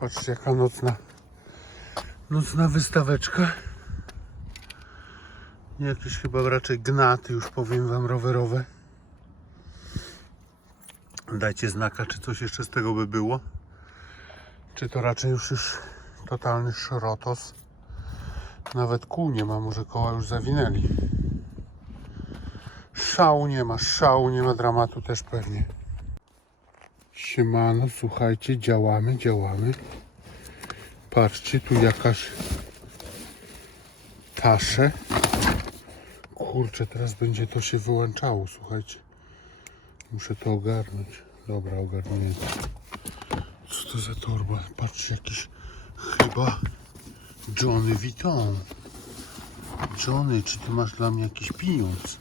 Patrzcie jaka nocna nocna wystaweczka. Jakieś chyba raczej gnaty już powiem wam rowerowe. Dajcie znaka czy coś jeszcze z tego by było. Czy to raczej już już totalny szrotos. Nawet kół nie ma, może koła już zawinęli. Szału nie ma, szału nie ma, dramatu też pewnie. Siemano, słuchajcie, działamy, działamy. Patrzcie, tu jakaś tasze. Kurczę, teraz będzie to się wyłączało, słuchajcie. Muszę to ogarnąć. Dobra, ogarnięte. Co to za torba? Patrzcie, jakiś chyba Johnny Vuitton. Johnny, czy ty masz dla mnie jakiś pieniądz?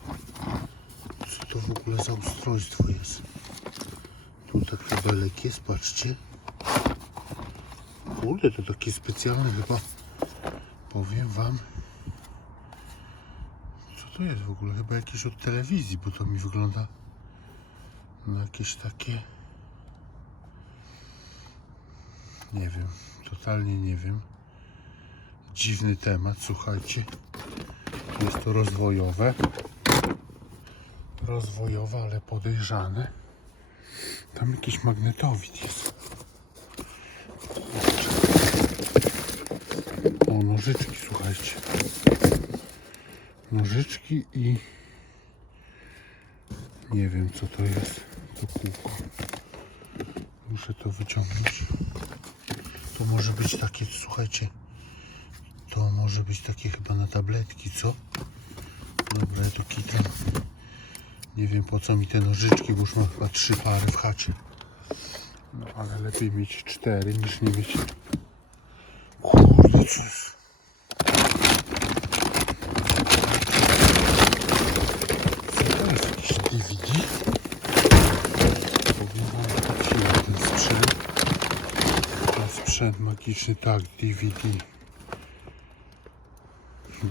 Co to w ogóle za ustrojstwo jest? Tu taki belek jest, patrzcie. Kurde, to taki specjalny chyba. Powiem wam. Co to jest w ogóle? Chyba jakieś od telewizji, bo to mi wygląda na jakieś takie. Nie wiem, totalnie nie wiem. Dziwny temat, słuchajcie. Jest to rozwojowe. Rozwojowe, ale podejrzane. Tam jakiś magnetowid jest. O, nożyczki, słuchajcie. Nożyczki i nie wiem co to jest. To kółko. Muszę to wyciągnąć. To może być takie, słuchajcie. To może być takie chyba na tabletki, co? Dobra, to kitam. Nie wiem po co mi te nożyczki, bo już mam chyba trzy pary w chacie. No ale lepiej mieć cztery niż nie mieć. Kurde, co jest? Co to jest jakiś DVD? Na ten sprzęt. Ten sprzęt magiczny, tak, DVD.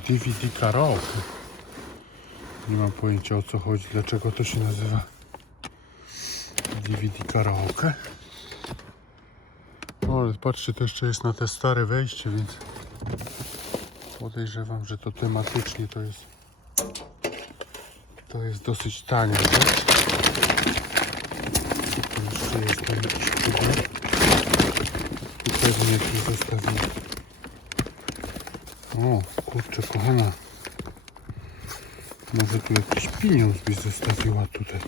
DVD karaoke. Nie mam pojęcia o co chodzi, dlaczego to się nazywa DVD karaoke. O, ale patrzcie, to jeszcze jest na te stare wejście, więc podejrzewam, że to tematycznie to jest to jest dosyć. Tu jeszcze jest tam jakiś. Tu pewnie jakiś zostawił. O, kurczę, kochana. Może tu jakiś pieniądz byś zostawiła tutaj.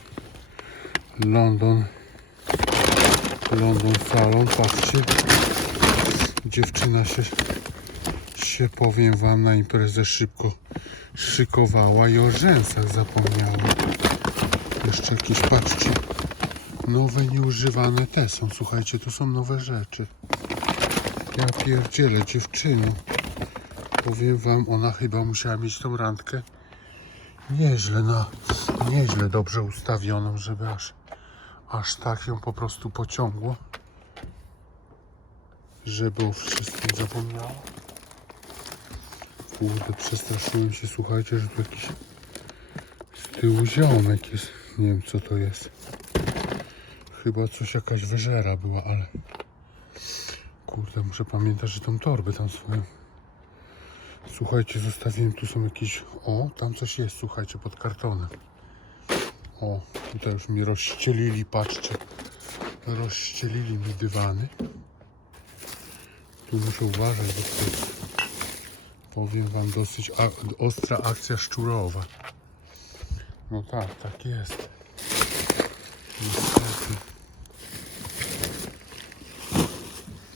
London. London Salon, patrzcie. Dziewczyna się, się powiem wam na imprezę szybko szykowała i o rzęsach zapomniała. Jeszcze jakieś, patrzcie, nowe, nieużywane te są. Słuchajcie, to są nowe rzeczy. Ja pierdzielę dziewczynu. Powiem wam, ona chyba musiała mieć tą randkę nieźle, na, nieźle dobrze ustawioną, żeby aż, aż tak ją po prostu pociągło, żeby o wszystkim zapomniała. Kurde, przestraszyłem się, słuchajcie, że tu jakiś z tyłu ziomek jest. Nie wiem co to jest. Chyba coś jakaś wyżera była, ale kurde, muszę pamiętać, że tą torbę tam swoją Słuchajcie, zostawiłem, tu są jakieś... O, tam coś jest, słuchajcie, pod kartonem. O, tutaj już mi rozścielili, patrzcie. Rozścielili mi dywany. Tu muszę uważać, bo to jest, powiem wam, dosyć ostra akcja szczurowa. No tak, tak jest. Niestety.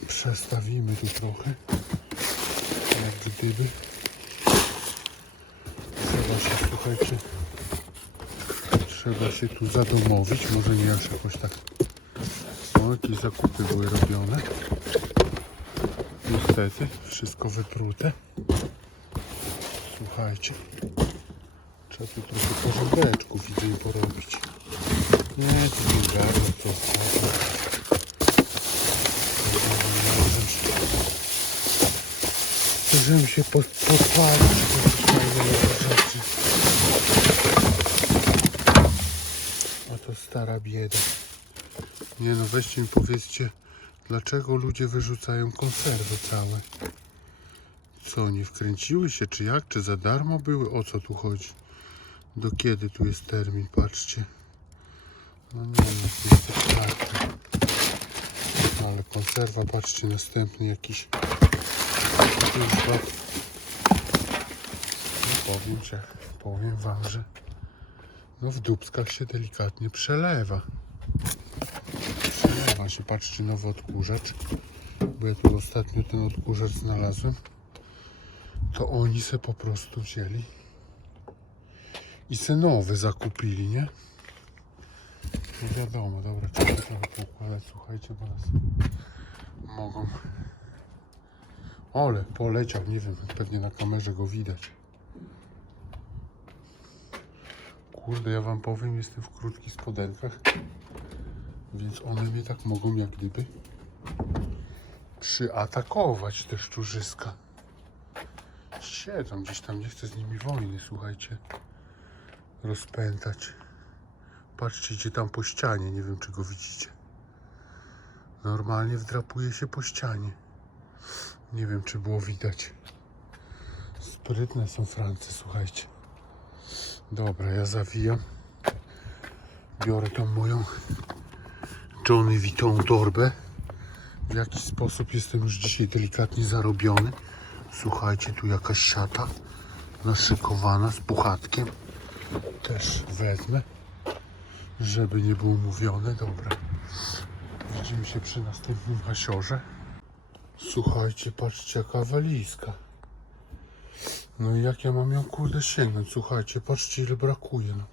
Przestawimy tu trochę jak gdyby trzeba się słuchajcie trzeba się tu zadomowić. Może nie aż jakoś tak o jakieś zakupy były robione. Niestety wszystko wyprute słuchajcie. Trzeba tu trochę porządeczku widzę im porobić. Nie to nie bardzo. To żebym się po- pochwalił, że to jakieś fajne nowe rzeczy. A to stara bieda. Nie no, weźcie mi powiedzcie, Dlaczego ludzie wyrzucają konserwy całe? Co, nie wkręciły się, czy jak? Czy za darmo były? O co tu chodzi? Do kiedy tu jest termin? Patrzcie. No nie wiem, jest to. Ale konserwa, patrzcie, następny jakiś. Już powiem, że, powiem wam, że no w dubskach się delikatnie przelewa. Przelewa się, patrzcie, nowy odkurzacz. Bo ja tu ostatnio ten odkurzacz znalazłem. To oni se po prostu wzięli i se nowy zakupili, nie? No wiadomo, dobra, trzeba trochę poukładać, słuchajcie, bo nas mogą... Ole, poleciał, nie wiem, pewnie na kamerze go widać. Kurde, ja wam powiem, jestem w krótkich spodenkach, więc one mnie tak mogą jak gdyby przyatakować te szczurzyska. Siedzą gdzieś tam, nie chcę z nimi wojny, słuchajcie, rozpętać. Patrzcie, idzie tam po ścianie, nie wiem czy go widzicie. Normalnie wdrapuje się po ścianie. Nie wiem czy było widać. Sprytne są Francy, słuchajcie. Dobra, ja zawijam. Biorę tą moją Johnny Vuitton torbę. W jakiś sposób jestem już dzisiaj delikatnie zarobiony. Słuchajcie, tu jakaś siata naszykowana z puchatkiem. Też wezmę, żeby nie było mówione. Dobra. Widzimy się przy następnym hasiorze. Słuchajcie, patrzcie jaka walizka. No i jak ja mam ją kurde sięgnąć? Słuchajcie, patrzcie ile brakuje. No.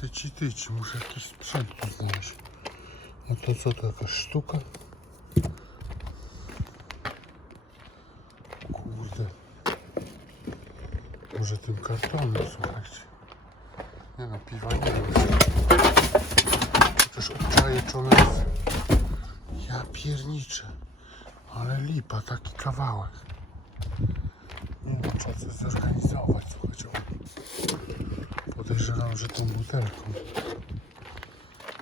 Tyci, tyci, muszę jakiś sprzęt znaleźć. A to co to jakaś sztuka? Kurde. Może tym kartonem, słuchajcie. Nie no, piwa nie wiem. Chociaż obczaję, czy ona jest... Ja pierniczę. Ale lipa, taki kawałek. Nie wiem, trzeba coś zorganizować, słuchajcie. Podejrzewam, że tą butelką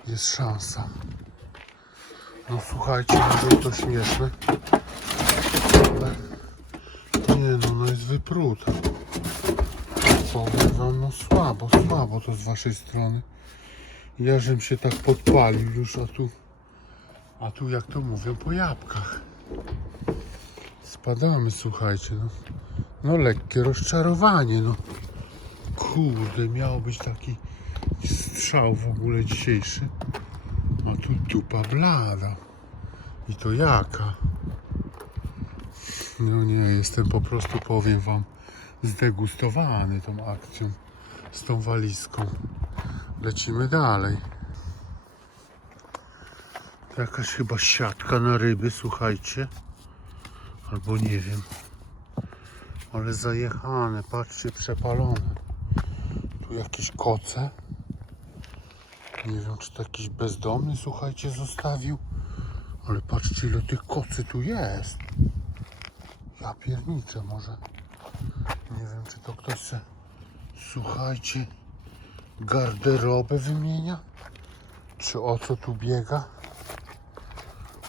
jest szansa. No słuchajcie, może to śmieszne. Ale nie no, no jest wypruta. Powiem wam, no słabo, słabo to z waszej strony. Ja żem się tak podpalił już, a tu, a tu jak to mówią, po jabłkach. Spadamy, słuchajcie, no. No lekkie rozczarowanie, no. Kurde, miał być taki strzał w ogóle dzisiejszy. A tu dupa blada. I to jaka? No nie, jestem po prostu, powiem wam, zdegustowany tą akcją z tą walizką. Lecimy dalej. Jakaś chyba siatka na ryby, słuchajcie. Albo nie wiem. Ale zajechane, patrzcie, przepalone. Tu jakieś koce. Nie wiem, czy to jakiś bezdomny, słuchajcie, zostawił. Ale patrzcie, ile tych kocy tu jest. Ja pierniczę może. Nie wiem, czy to ktoś se, słuchajcie, garderobę wymienia? Czy o co tu biega?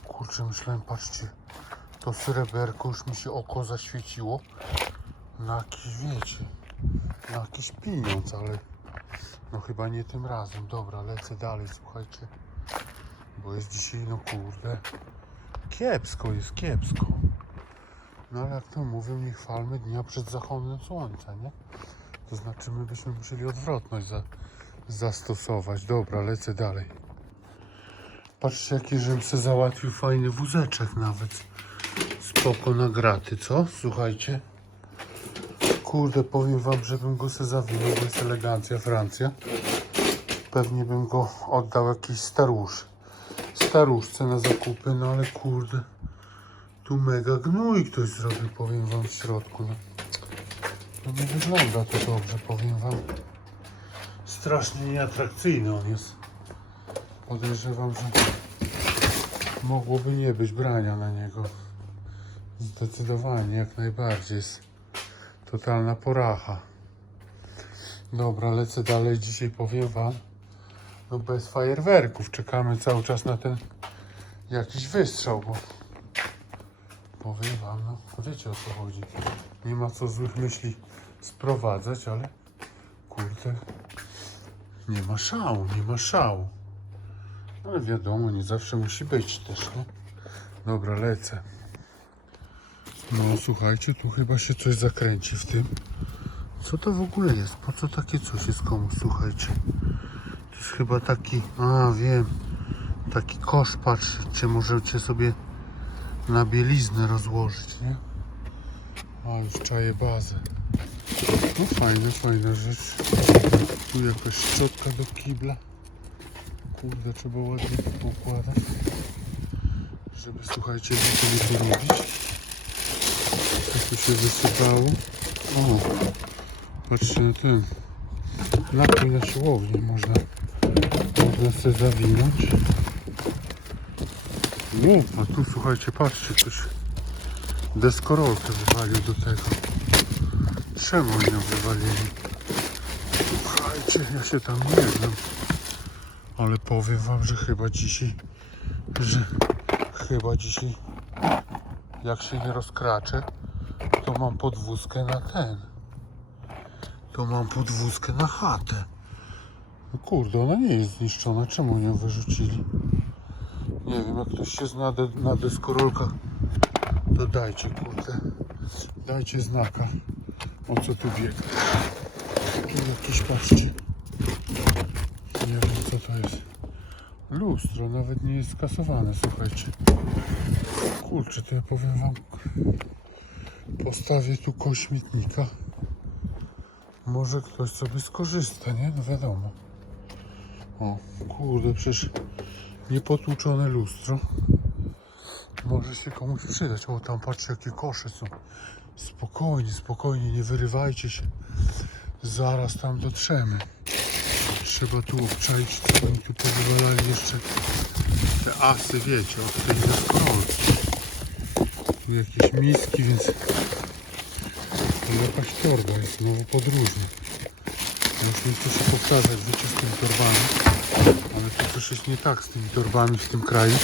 Kurczę, myślałem, patrzcie, to sreberko już mi się oko zaświeciło na jakiś, wiecie, na jakiś pieniądz, ale no chyba nie tym razem. Dobra, lecę dalej, słuchajcie, bo jest dzisiaj, no kurde, kiepsko jest, kiepsko. No ale jak to mówią, nie chwalmy dnia przed zachodem słońca, nie? To znaczy my byśmy musieli odwrotność za, zastosować. Dobra, lecę dalej. Patrzcie, jaki żebym se załatwił fajny wózeczek nawet. Spoko na graty, co? Słuchajcie. Kurde, powiem wam, żebym go se zawinął, bo jest elegancja Francja. Pewnie bym go oddał jakiejś starusz. Staruszce na zakupy, no ale kurde. Tu mega gnój ktoś zrobił, powiem wam w środku. No. No nie wygląda to dobrze, powiem wam. Strasznie nieatrakcyjny on jest. Podejrzewam, że mogłoby nie być brania na niego. Zdecydowanie, jak najbardziej. Jest totalna poracha. Dobra, lecę dalej. Dzisiaj powiem wam, no bez fajerwerków. Czekamy cały czas na ten jakiś wystrzał, bo powiem wam, no wiecie o co chodzi. Nie ma co złych myśli sprowadzać, ale kurde, nie ma szału, nie ma szału. Ale wiadomo, nie zawsze musi być też, nie? Dobra, lecę. No słuchajcie, tu chyba się coś zakręci w tym. Co to w ogóle jest? Po co takie coś jest komuś, słuchajcie? To jest chyba taki, a wiem, taki kosz, patrzcie, możecie sobie na bieliznę rozłożyć, nie? A już czaję bazę. No fajna, fajna rzecz. Tu jakaś szczotka do kibla. Kurde, trzeba ładnie układać. Żeby, słuchajcie, nic nie robić. Co tu się wysypało? O, patrzcie na ten. Napój na siłownię można, można sobie zawinąć. No, a tu słuchajcie, patrzcie, ktoś deskorolkę wywalił do tego. Czemu ją wywalili? Słuchajcie, ja się tam nie znam. Ale powiem wam, że chyba dzisiaj, że chyba dzisiaj, jak się nie rozkraczę, mam podwózkę na ten. To mam podwózkę na chatę. No kurde, ona nie jest zniszczona. Czemu ją wyrzucili? Nie wiem, jak ktoś się zna de- na deskorolkach, to dajcie, kurde. Dajcie znaka, o co tu biega. Tu jakieś, patrzcie. Nie wiem, co to jest. Lustro, nawet nie jest skasowane, słuchajcie. Kurczę, to ja powiem wam, postawię tu koło śmietnika. Może ktoś sobie skorzysta, nie? No wiadomo. O, kurde, przecież niepotłuczone lustro. Może się komuś przydać. O, tam patrzcie, jakie kosze są. Spokojnie, spokojnie, nie wyrywajcie się. Zaraz tam dotrzemy. Trzeba tu obczaić, co oni tu powywalali jeszcze te asy, wiecie, od tej deskorolki. Tu jakieś miski, więc jakaś torba jest, znowu podróżny. Ja Już nie chcę się powtarzać, wiecie, z tymi torbami. Ale to coś jest nie tak z tymi torbami w tym kraju.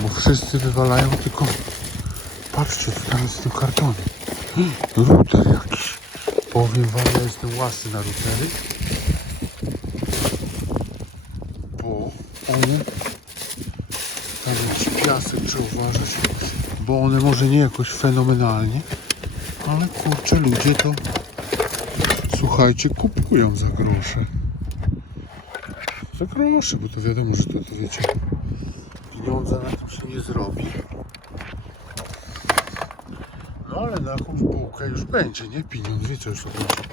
Bo wszyscy wywalają tylko... Patrzcie, co tam jest w tym kartonie. Router jakiś. Powiem wam, ja jestem łasy na routery. Bo one... Tam jakiś piasek trzeba uważać. Bo one może nie jakoś fenomenalnie, ale kurczę, ludzie to słuchajcie, kupują za grosze. Za grosze, bo to wiadomo, że to, to wiecie, pieniądze na tym się nie zrobi. No ale na jakąś bułkę już będzie, nie pieniądz, wiecie o co chodzi.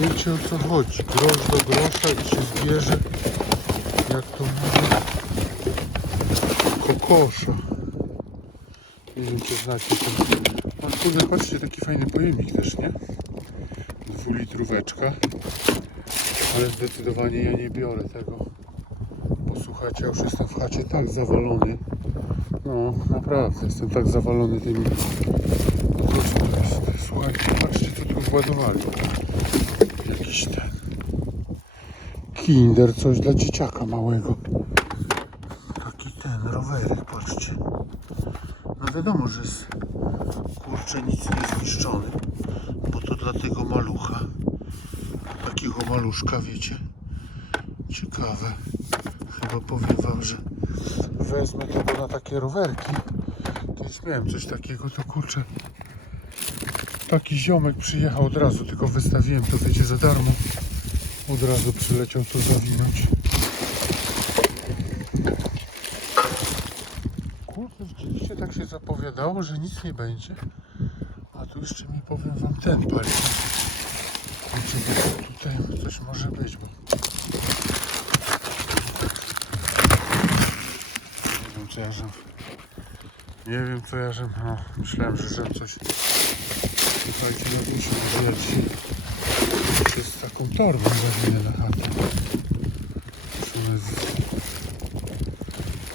Wiecie o co chodzi, grosz do grosza i się zbierze, jak to mówię, kokosza. Nie wiem, czy znacie to. Kurde, patrzcie, taki fajny pojemnik też, nie? Dwulitróweczka. Ale zdecydowanie ja nie biorę tego. Bo słuchajcie, ja już jestem w chacie tak zawalony. No, naprawdę, jestem tak zawalony tymi... No to jest? Słuchajcie, patrzcie, co tu władowali. Jakiś ten... Kinder, coś dla dzieciaka małego. Taki ten, rowerek, patrzcie. No wiadomo, że jest... Kurczę, nic nie jest zniszczony. Bo to dla tego malucha. Takiego maluszka, wiecie. Ciekawe. Chyba powiem wam, że wezmę tego na takie rowerki. To już miałem coś takiego, to kurczę. Taki ziomek przyjechał od razu, tylko wystawiłem to, wiecie, za darmo. Od razu przyleciał to zawinąć. Kurde, widzieliście, tak się zapowiadało, że nic nie będzie. Jeszcze mi powiem wam ten pali. Wiecie, bo tutaj coś może być, bo... Nie wiem, co ja żem... Nie wiem, co ja żem... No, myślałem, że żem coś... Słuchajcie, ja dzisiaj przez taką torbę zawinę na chatę.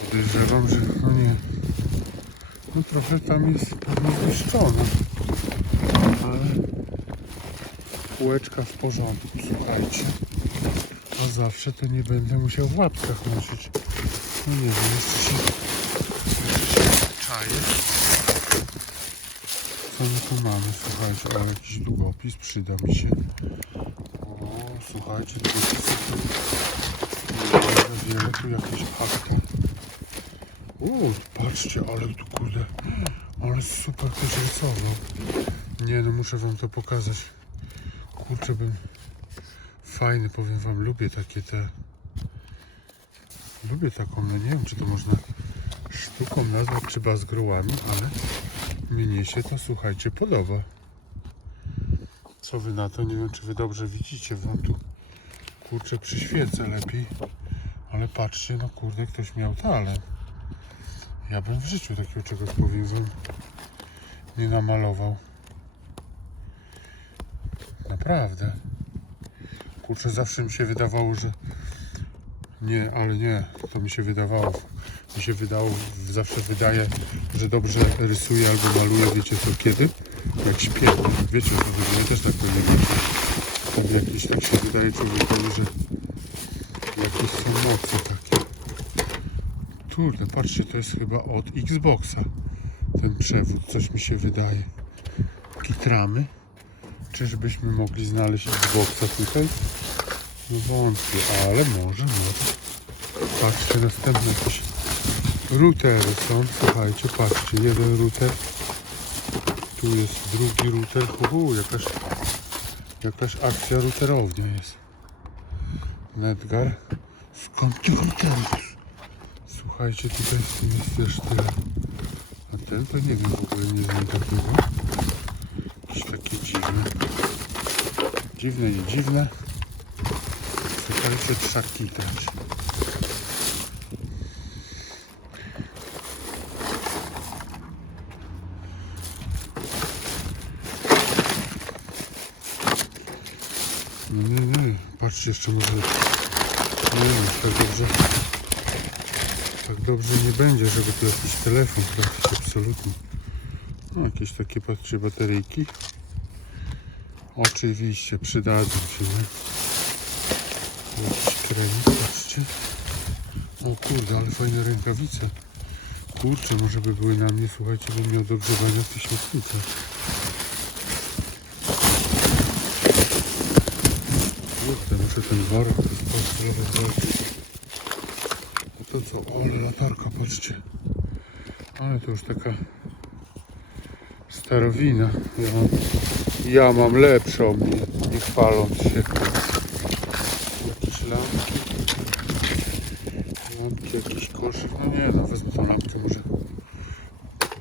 Podejrzewam, że... No nie... No trochę tam jest pewnie zniszczona. Ale kółeczka w porządku, słuchajcie. A zawsze to nie będę musiał w łapkach nosić. No nie wiem, jeszcze się, jeszcze się. Co my tu mamy? Słuchajcie, ale jakiś długopis przyda mi się. O, słuchajcie, długopisy tu wiele, tu jakieś akta. O, patrzcie, ale tu kurde, ale super też rysował. Nie no, muszę wam to pokazać. Kurczę, bym fajny, powiem wam, lubię takie te lubię taką, no nie wiem, czy to można sztuką nazwać, czy bazgrołami, ale mnie się to, słuchajcie, podoba. Co wy na to? Nie wiem, czy wy dobrze widzicie, wam tu kurczę przyświecę lepiej, ale patrzcie, no kurde, ktoś miał talent. Ja bym w życiu takiego czegoś, powiem wam, nie namalował. Naprawdę. Kurczę, zawsze mi się wydawało, że nie, ale nie, to mi się wydawało. Mi się wydało, zawsze wydaje, że dobrze rysuje albo maluje, wiecie co, kiedy? Jak śpię. Wiecie co chodzi, mnie też tak wiecie. Wtedy jakieś tak się wydaje człowiekowi, że jakieś są moce takie. Kurde, patrzcie, to jest chyba od Xboxa. Ten przewód, coś mi się wydaje. Kitramy. Czyżbyśmy mogli znaleźć Xboxa tutaj? No wątpię, ale może, może. Patrzcie, następne jakieś routery są. Słuchajcie, patrzcie, jeden router. Tu jest drugi router. Uhu, jakaś, jakaś akcja routerownia jest. Nedgar. Skąd ty routerów? Słuchajcie, tutaj jest też tyle. A ten to nie wiem, w ogóle nie znam takiego. Jakieś takie dziwne. Dziwne, nie dziwne. Słuchajcie, trzeba kitać. Nie, nie, nie. Patrzcie, jeszcze może... Nie wiem, tak dobrze... Tak dobrze nie będzie, żeby tu jakiś telefon trafić, absolutnie. No, jakieś takie, patrzcie, bateryjki. Oczywiście, przydadzą się, nie? Jakiś kremik, patrzcie. O kurde, ale fajne rękawice. Kurczę, może by były na mnie, słuchajcie, bym miał do grzewania w tysiącnicach. Kurde, muszę ten worek rozpatrzeć. A to co? O, latarka, patrzcie. Ale to już taka starowina. Ja ja mam lepszą, nie, nie chwaląc się. Jakieś lampki. Lampki, jakiś koszyk. No nie, no wezmę tą lampkę, może,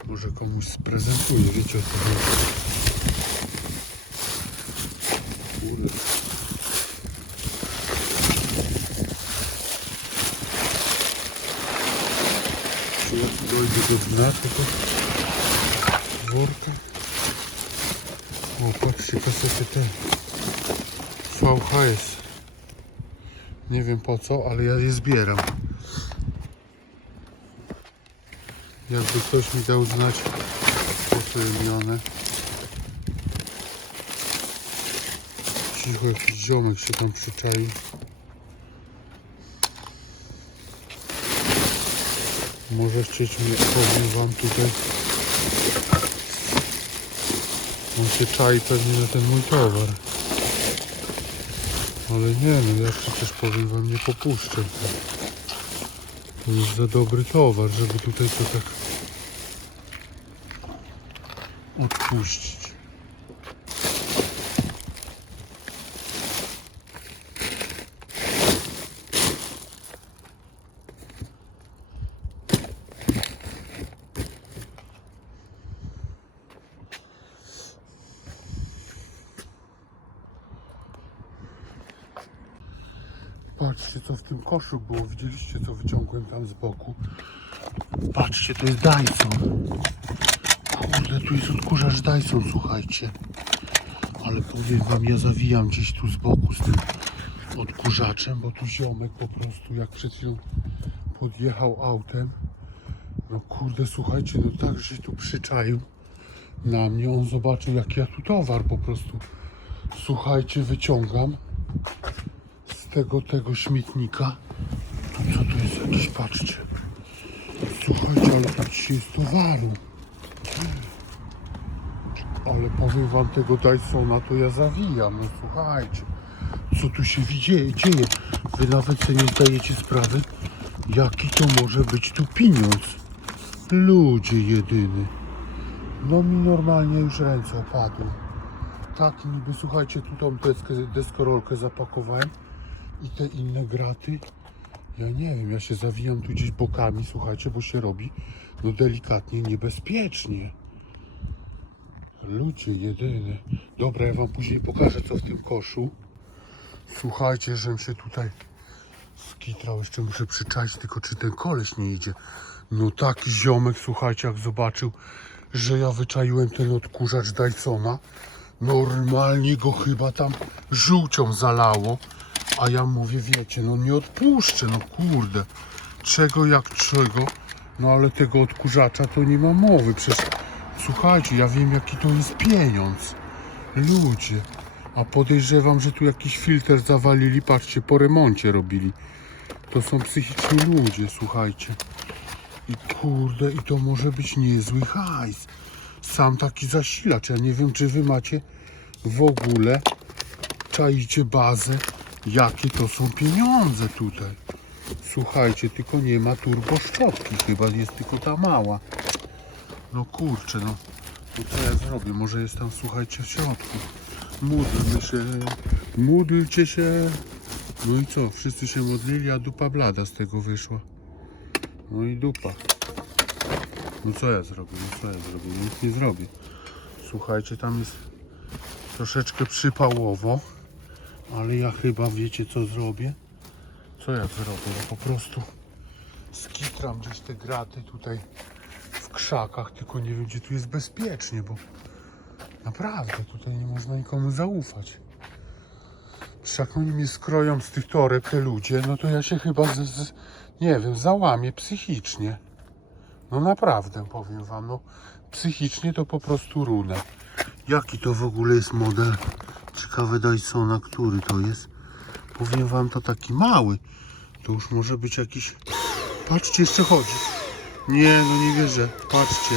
może komuś sprezentuję. Wiecie o co chodzi. Kurde. Dojdzie do dna tego worka? O, patrzcie, kasety te VHS. Nie wiem po co, ale ja je zbieram. Jakby ktoś mi dał znać, po co je miane. Cicho, jakiś ziomek się tam przyczaił. Może chcieć mnie opowiem wam tutaj. On się czai pewnie na ten mój towar. Ale nie no, ja przecież powiem wam nie popuszczę. To jest za dobry towar, żeby tutaj to tak odpuścić. Patrzcie koszu było. Widzieliście co wyciągłem tam z boku. Patrzcie, to jest Dyson. Kurde, tu jest odkurzacz Dyson, słuchajcie. Ale powiem wam, ja zawijam gdzieś tu z boku z tym odkurzaczem, bo tu ziomek po prostu jak przed chwilą podjechał autem. No kurde, słuchajcie, no tak, się tu przyczaił na mnie. On zobaczył jak ja tu towar po prostu, słuchajcie, wyciągam tego, tego śmietnika. Tu co tu jest patrzcie. Słuchajcie, ale tam dzisiaj jest towaru. Ale powiem wam tego Dysona, to ja zawijam. No słuchajcie, co tu się dzieje? dzieje. Wy nawet sobie nie zdajecie sprawy, jaki to może być tu pieniądz. Ludzie jedyny. No mi normalnie już ręce opadły. Tak niby, słuchajcie, tu tą deskorolkę zapakowałem i te inne graty. Ja nie wiem, ja się zawijam tu gdzieś bokami, słuchajcie, bo się robi no delikatnie niebezpiecznie. Ludzie jedyne. Dobra, ja wam później pokażę co w tym koszu. Słuchajcie, żem się tutaj skitrał, jeszcze muszę przyczaić tylko czy ten koleś nie idzie. No taki ziomek, słuchajcie, jak zobaczył, że ja wyczaiłem ten odkurzacz Dysona. Normalnie go chyba tam żółcią zalało. A ja mówię, wiecie, no nie odpuszczę, no kurde. Czego jak czego. No ale tego odkurzacza to nie ma mowy. Przecież słuchajcie, ja wiem jaki to jest pieniądz. Ludzie. A podejrzewam, że tu jakiś filtr zawalili, patrzcie, po remoncie robili. To są psychiczni ludzie, słuchajcie. I kurde, i to może być niezły hajs. Sam taki zasilacz. Ja nie wiem, czy wy macie w ogóle, czaicie bazę, jakie to są pieniądze tutaj. Słuchajcie, tylko nie ma turbo szczotki, chyba jest tylko ta mała. No kurczę, no. No co ja zrobię? Może jest tam, słuchajcie, w środku. Módlmy się, módlcie się. No i co? Wszyscy się modlili, a dupa blada z tego wyszła. No i dupa. No co ja zrobię? No co ja zrobię? Nic nie zrobię. Słuchajcie, tam jest troszeczkę przypałowo, ale ja chyba wiecie co zrobię? Co ja zrobię? Ja po prostu skitram gdzieś te graty tutaj w krzakach, tylko nie wiem gdzie tu jest bezpiecznie, bo naprawdę tutaj nie można nikomu zaufać. Przecież jak oni mnie skroją z tych toreb te ludzie, no to ja się chyba z, z, nie wiem, załamię psychicznie. No naprawdę powiem wam, no psychicznie to po prostu runę. Jaki to w ogóle jest model? Ciekawe Dysona, który to jest? Powiem wam, to taki mały. To już może być jakiś... Patrzcie, jeszcze chodzi. Nie, no nie wierzę. Patrzcie.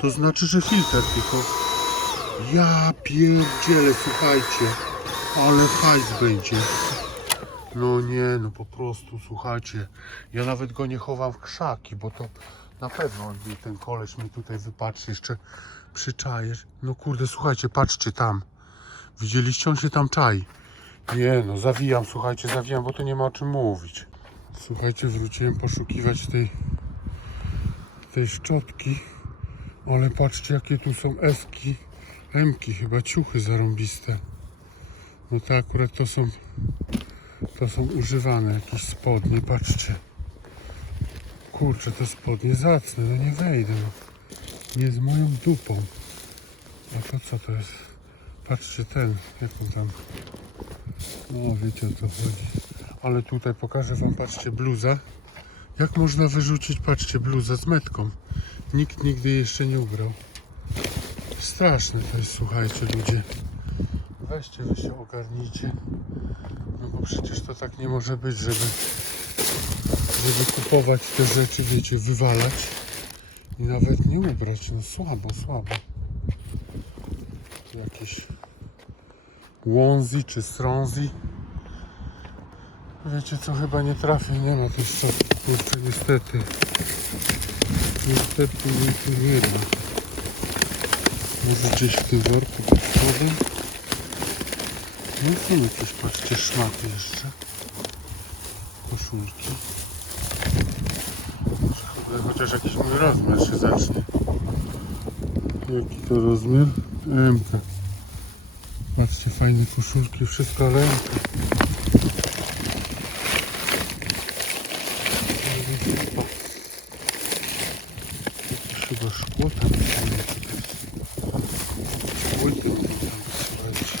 To znaczy, że filtr tylko... Ja pierdzielę, słuchajcie. Ale hajs będzie. No nie, no po prostu, słuchajcie. Ja nawet go nie chowam w krzaki, bo to na pewno ten koleś mi tutaj wypatrzy jeszcze przyczajesz. No kurde, słuchajcie, patrzcie tam. Widzieliście, on się tam czai. Nie no, zawijam, słuchajcie, zawijam, bo to nie ma o czym mówić. Słuchajcie, wróciłem poszukiwać tej tej szczotki. Ale patrzcie, jakie tu są eski, emki, chyba ciuchy zarąbiste. No to akurat to są to są używane jakieś spodnie, patrzcie. Kurczę, te spodnie zacne, no nie wejdę. No. Nie z moją dupą. A to co to jest? Patrzcie ten, jak on tam. No wiecie o co chodzi. Ale tutaj pokażę wam, patrzcie, bluza. Jak można wyrzucić, patrzcie, bluzę z metką. Nikt nigdy jeszcze nie ubrał. Straszne to jest, słuchajcie ludzie. Weźcie wy się ogarnijcie. No bo przecież to tak nie może być, żeby żeby kupować te rzeczy, wiecie, wywalać i nawet nie ubrać. No słabo, słabo. Jakieś łązi czy strązi. Wiecie co, chyba nie trafię, nie ma tej szczotki, kurczę, niestety. Niestety nie, tu nie ma. Może gdzieś w tym worku pod. No są jakieś, patrzcie, szmaty jeszcze. Koszulki. Może chociaż jakiś mój rozmiar się zacznie. Jaki to rozmiar? MK. Fajne koszulki, wszystko ale MK. Jakieś chyba szkło tam jest, nie wiem, co to jest. Płyty mogą tam być, słuchajcie.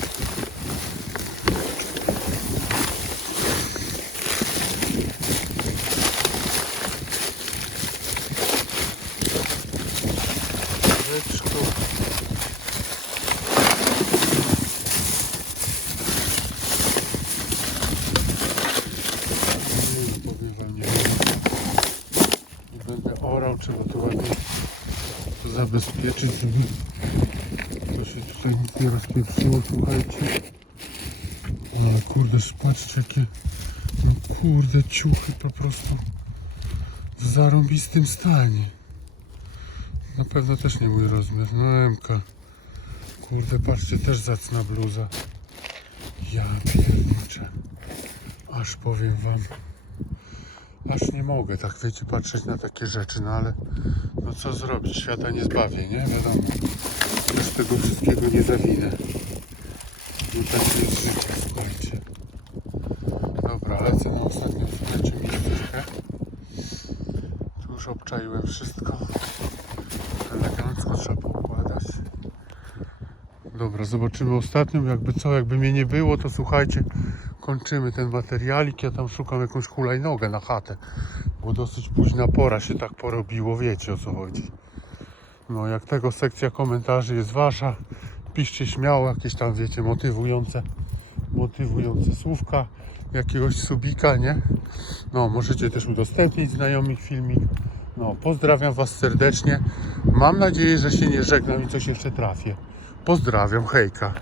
Rzeczko. Nie, powiem wam, nie wiem. Nie będę orał to zabezpieczyć, żeby to się tutaj nic nie rozpieprzyło, słuchajcie. Ale kurde, patrzcie jakie, no kurde, ciuchy po prostu w zarąbistym stanie. Na pewno też nie mój rozmiar, no MK. Kurde, patrzcie, też zacna bluza. Ja pierniczę. Aż powiem wam. Aż nie mogę tak, wiecie, patrzeć na takie rzeczy, no ale no co zrobić? Świata nie zbawię, nie? Wiadomo. Też tego wszystkiego nie zawinę. No tak jest życie, słuchajcie. Dobra, lecę na ostatnią, słuchajcie, miejscówkę. Tu już obczaiłem wszystko. Elegancko trzeba poukładać. Dobra, zobaczymy ostatnią. Jakby co, jakby mnie nie było, to słuchajcie, kończymy ten materialik. Ja tam szukam jakąś hulajnogę na chatę, bo dosyć późna pora się tak porobiło, wiecie o co chodzi. No, jak tego sekcja komentarzy jest wasza, piszcie śmiało jakieś tam, wiecie, motywujące, motywujące słówka, jakiegoś subika, nie? No, możecie też udostępnić znajomych filmik. No, pozdrawiam was serdecznie. Mam nadzieję, że się nie żegnam i coś jeszcze trafię. Pozdrawiam, hejka.